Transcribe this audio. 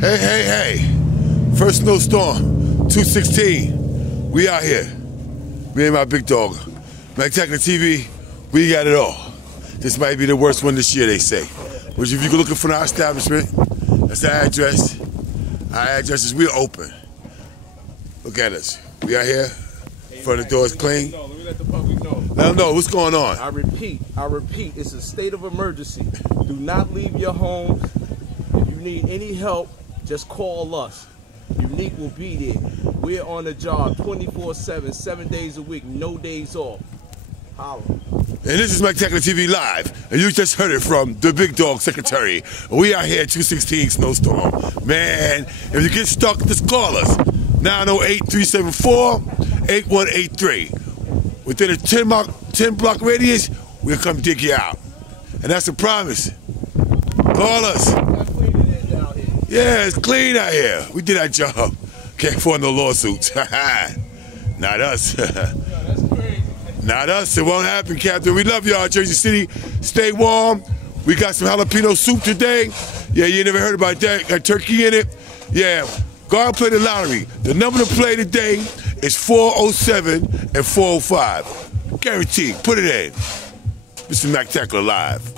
Hey, hey, hey. First snowstorm, 216. We out here. Me and my big dog. Mactacular TV, we got it all. This might be the worst one this year, they say. Which if you're looking for our establishment, that's the address. Our address is we're open. Look at us. We out here. Front of the door is clean. Let me let the public know. Let them know what's going on. I repeat, it's a state of emergency. Do not leave your homes. If you need any help, just call us. Unique will be there. We're on the job 24/7, 7 days a week, no days off. Holla. And this is Mactacular TV Live, and you just heard it from the big dog secretary. We out here at 216 snowstorm. Man, if you get stuck, just call us. 908-374-8183. Within a 10 block radius, we'll come dig you out. And that's a promise. Call us. Yeah, it's clean out here. We did our job. Can't afford no lawsuits. Not us. Not us. It won't happen, Captain. We love y'all, Jersey City. Stay warm. We got some jalapeno soup today. Yeah, you never heard about that. Got turkey in it. Yeah. Go out and play the lottery. The number to play today is 407 and 405. Guaranteed. Put it in. This is Mactacular Live.